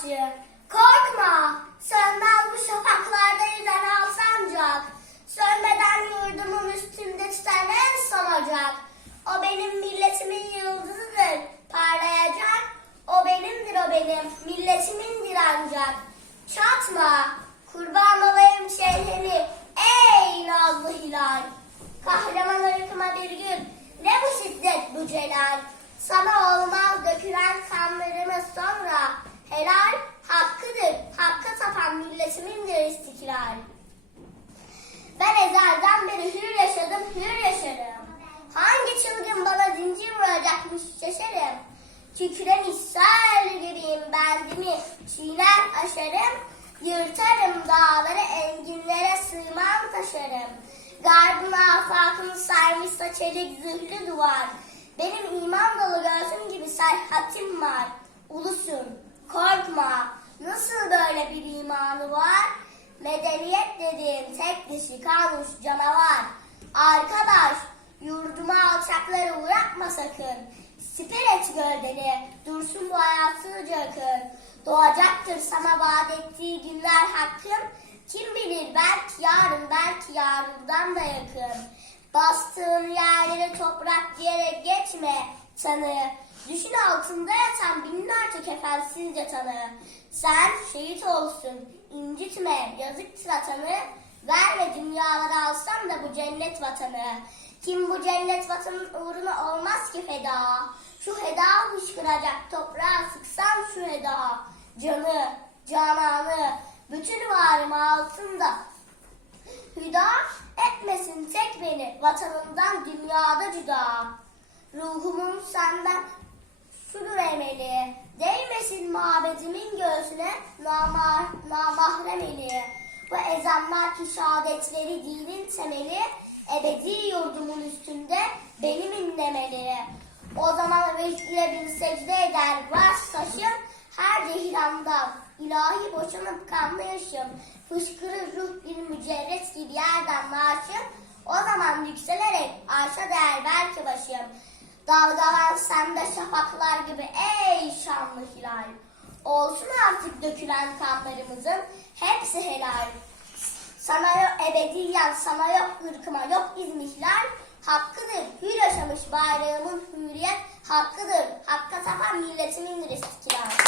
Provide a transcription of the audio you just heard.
başı. Korkma, sönmez bu şafaklarda yüzen al sancak. Sönmeden yurdumun üstünde tüten en son ocak. O benim milletimin yıldızıdır, parlayacak. O benimdir o benim, milletimindir ancak. Çatma, kurban olayım şeyhini, ey nazlı hilal. Kahraman ırkıma bir gün, ne bu şiddet bu celal. Sana olmaz dökülen kanlarımız sonra, helal Kükremiş sel gibiyim bendimi, çiğner aşarım. Yırtarım dağları enginlere sığmam taşarım. Garbın afakını sarmışsa çelik zırhlı duvar. Benim iman dolu göğsüm gibi serhatim var. Ulusun, korkma. Nasıl böyle bir imanı var? Medeniyet dediğin tek dişi kalmış canavar. Arkadaş, yurduma alçakları uğratma sakın. Gövdeni, dursun bu hayat sığca akın. Doğacaktır sana vaat ettiği günler hakkın. Kim bilir belki yarın, belki yarından da yakın. Bastığın yerlere toprak diyerek geçme tanı. Düşün altında yatan binlerce kefensizce tanı. Sen şehit olsun, incitme yazık vatanı. Verme dünyaları alsam da bu cennet vatanı. Kim bu cennet vatanın uğruna olmaz ki feda. Şu heda fışkıracak toprağa sıksan şu heda. Canı, cananı, bütün varım altında. Hüda etmesin tek beni vatanından dünyada cüda. Ruhumun senden şudur emeli. Değmesin mabedimin göğsüne namah, namahrem eli. Bu ezanlar ki şehadetleri dinin temeli. Ebedi yurdumun üstünde benim inlemeli. O zaman vecdine bir secde eder baş saçım. Her cehilanda ilahi boşanıp kanlı yaşım. Fışkırır ruh bir mücerret gibi yerden marşım. O zaman yükselerek arşa değer belki başım. Dalgalan sende şafaklar gibi ey şanlı hilal. Olsun artık dökülen kanlarımızın hepsi helal. Sana ebediyen, sana yok ırkıma, yok izmihlal. Hakkıdır, hür yaşamış bayrağımın hürriyet hakkıdır. Hakka tapan milletimindir istiklal.